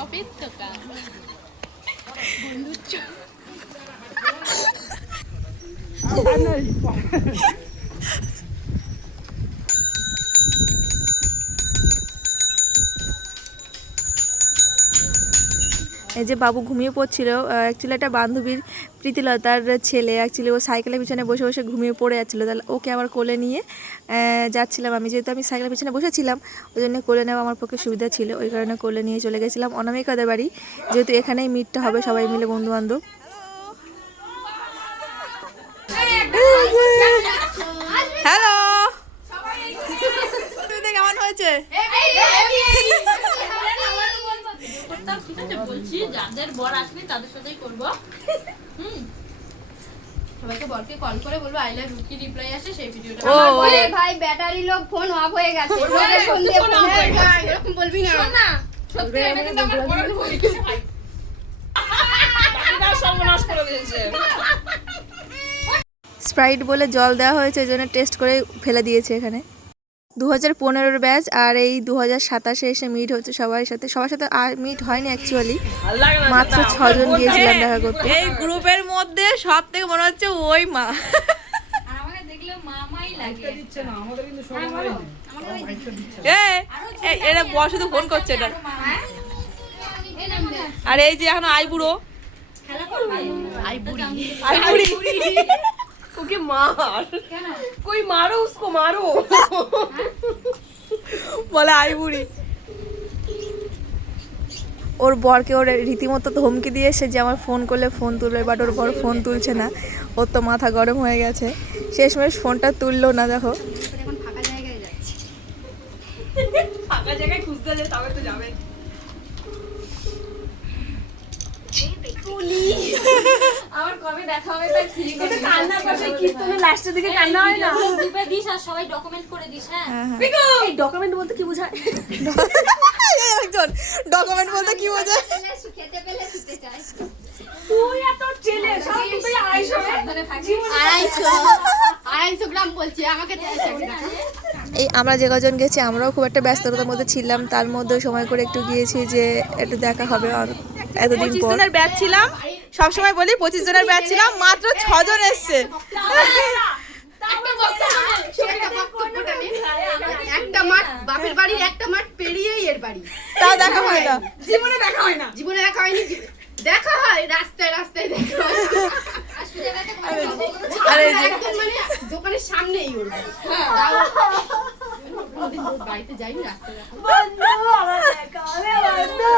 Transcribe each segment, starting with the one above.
চপের দোকান বন্ধুর চপ। এই যে বাবু ঘুমিয়ে পড়ছিল, অ্যাকচুয়ালি একটা বান্ধবীর প্রীতিলতার ছেলে, অ্যাকচুয়ালি ও সাইকেলের পিছনে বসে বসে ঘুমিয়ে পড়ে যাচ্ছিলো। তাহলে ওকে আবার কোলে নিয়ে যাচ্ছিলাম আমি, যেহেতু আমি সাইকেলের পিছনে বসেছিলাম ওই জন্য কোলে নেওয়া আমার পক্ষে সুবিধা ছিল, ওই কারণে কোলে নিয়ে চলে গেছিলাম অনামিকাদের বাড়ি, যেহেতু এখানেই মিটটা হবে সবাই মিলে বন্ধু বান্ধব। হ্যালো, কেমন হয়েছে? বলছি যাদের বর আসবে তাদের সাথেই করবো। সবাইকে বরকে কল করে বলবো আই লাভ ইউ, কি রিপ্লাই আসে সেই ভিডিওটা। বলে ভাই ব্যাটারি লোক ফোন অফ হয়ে গেছে, এরকম বলবি না। শোন না, সত্যি এটা কিন্তু আমার বড় ভুল হয়েছে ভাই। বাকিটা সর্বনাশ করে দিয়েছে। স্প্রাইট বলে জল দেওয়া হয়েছে, এই জন্য টেস্ট করে ফেলে দিয়েছে এখানে। 2015-এর ব্যাচ, আর এই 2027-এ এসে মিট হচ্ছে সবার সাথে। সবার সাথে আর মিট হয়নি অ্যাকচুয়ালি, মাত্র 6 জন গিয়েছিলাম দেখা করতে। এই গ্রুপের মধ্যে সব থেকে মনে হচ্ছে ওই মা, আমাকে দেখলে মামাই লাগে। এরা বড় শুধু ফোন করছে এটা। আর এই যে এখন আই বুড়ো, আই বুড়ি আই বুড়ি ওকে মার, কই মারো উসকো মারো, বলে আই বুড়ি। ওর বরকে ওর রীতিমতো ধমকি দিয়েছে যে আমার ফোন করলে ফোন তুলবে, বাট ওর বর ফোন তুলছে না, ওর তো মাথা গরম হয়ে গেছে। শেষমেশ ফোনটা তুললো না। দেখো এখন ফাঁকা জায়গায় যাচ্ছে, ফাঁকা জায়গায় খুঁজতে যায় তবে তো যাবেন। আমার কবে দেখা হবে তাই ঠিক আছে। কান্নার পাশে কীর্তনে লাস্টের দিকে কান্না হয় না। গ্রুপে দিস আর সবাই ডকুমেন্ট করে দিস। হ্যাঁ এই ডকুমেন্ট বলতে কি বোঝায়? একজন ডকুমেন্ট বলতে কি বোঝায়? খেতে পেলে শুতে চায়। তুই এত ছেলে সব তুই 250 গ্রাম বলছি আমাকে। এই আমরা যে কজন গেছি আমরাও খুব একটা ব্যস্ততার মধ্যে ছিলাম, তার মধ্যে সময় করে একটু গিয়েছি যে একটু দেখা হবে আর এতদিন পর। 25 জনের ব্যাচ ছিলাম, সবসময় বলি 25 জনের ব্যাচ ছিলাম, মাত্র 6 জন এসছে। একটা মাঠ, বাপের বাড়ির একটা মাঠ পেরিয়েই এর বাড়ি, তাও দেখা হয় না, জীবনে দেখা হয় না। জীবনে দেখা হয়নি। দেখা হয় রাস্তায় রাস্তায় দেখা হয়। আরে একদম মানে দোকানের সামনেই ওর বাড়ি। তাও কোনোদিন ওর বাড়িতে যাইনি, রাস্তায় দেখা হয়। বন্ধু আমার দেখা হবে, বন্ধু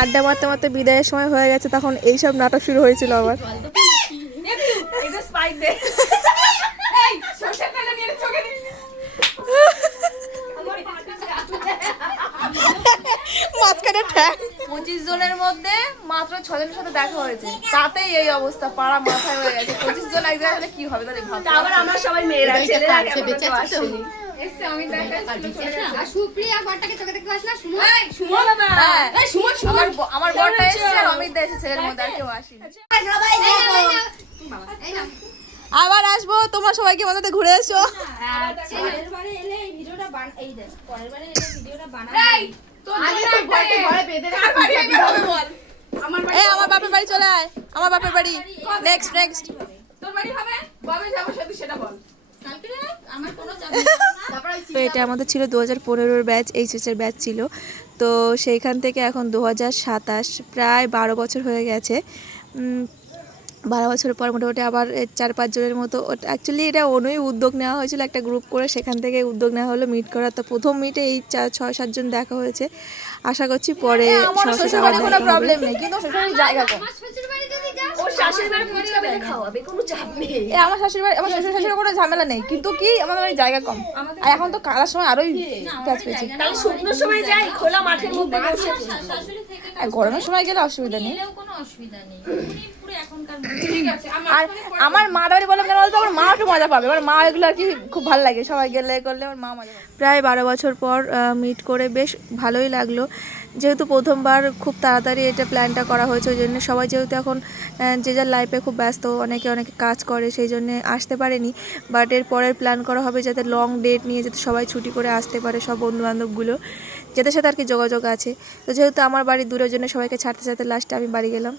আড্ডা মারতে মারতে বিদায়ের সময় হয়ে গেছে, তখন এইসব নাটক শুরু হয়েছিল আবার। এটা স্পাইক দে, এই সরষে তেল নিয়ে চোখে দিস। মাঝখানে ঠ্যাং। 25 জনের মধ্যে মাত্র 6 জনের সাথে দেখা হয়েছে, তাতেই এই অবস্থা, পাড়া মাথায় হয়ে গেছে। 25 জন এক জায়গায় হলে কি হবে তাহলে ভাবতে। আবার আমরা সবাই মেয়েরা, ছেলেরা কাছে বেঁচে আছে তো। আসেনি। আর সুপ্রিয়া ঘরটাকে চোখে দেখতে পাস না? শুনো সুমন বাবা, হ্যাঁ, এই সুমন সুমন আমার বড়টা এসেছে আর অমিত দা এসেছে, ছেলের মধ্যে আর কেউ আসেনি। সবাই দেখো। এই না আবার আসবো, তোমরা সবাইকে আমাদের ঘুরে এসো। পরের বারে এলে এই ভিডিওটা এই দেখ, পরের বারে এলে ভিডিওটা বানাবো। তোর আগে জন্য তো ঘরে ঘরে বেঁধে কার বাড়ি আগে হবে বল। আমার বাড়ি, এই আমার বাপের বাড়ি চলে আয়, আমার বাপের বাড়ি নেক্সট। তোর বাড়ি হবে, কবে যাবো সেটা বল। কালকে আমার কোনো চাপ তারপর ওই তো এটা আমাদের ছিল 2015-এর ব্যাচ, এইচএসের ব্যাচ ছিল। তো সেইখান থেকে এখন 2027, প্রায় 12 বছর হয়ে গেছে। 12 বছরের পর মোটামুটি আবার 4-5 জনের মতো, অ্যাকচুয়ালি এটা অনুই উদ্যোগ নেওয়া হয়েছিল একটা গ্রুপ করে, সেখান থেকে উদ্যোগ নেওয়া হলো মিট করার। তো প্রথম মিটে এই 6-7 জন দেখা হয়েছে, আশা করছি পরে কোনো প্রবলেম নেই, কিন্তু শ্বশুরবাড়ির জায়গা কম। আমার শ্বশুর বাড়ি যদি যাস, ও শাশুড়ি বাড়ি ফুচকা পেলে খাওয়াবে, কোনো চাপ নেই। আমার শ্বশুর শাশুড়ির কোনো ঝামেলা নেই, কিন্তু কি আমাদের বাড়ির জায়গা কম, আর এখন তো কালার সময় আরোই প্যাচ পেয়েছি। তাহলে শুকনোর সময় যাই, খোলা মাঠের মধ্যে বসে। শাশুড়ি থেকে আর গরমের সময় গেলে অসুবিধা নেই। এলেও কোনো অসুবিধা নেই। উনি পুরো এখনকার ঠিক আছে আর আমার মা বাড়ি বললাম কেন বলতো, আমার মা একটু মজা পাবে, আমার মা এগুলো আর কি খুব ভালো লাগে, সবাই গেলে করলে আমার মা মজা পাবে। প্রায় 12 বছর পর মিট করে বেশ ভালোই লাগলো, যেহেতু প্রথমবার খুব তাড়াতাড়ি এটা প্ল্যানটা করা হয়েছে, ওই জন্য সবাই যেহেতু এখন যে যার লাইফে খুব ব্যস্ত, অনেকে কাজ করে, সেই জন্যে আসতে পারেনি। বাট এর পরের প্ল্যান করা হবে যাতে লং ডেট নিয়ে যাতে সবাই ছুটি করে আসতে পারে, সব বন্ধুবান্ধবগুলো যাদের সাথে আর কি যোগাযোগ আছে। তো যেহেতু আমার বাড়ি দূরের জন্য সবাইকে ছাড়তে ছাড়তে লাস্টে আমি বাড়ি গেলাম।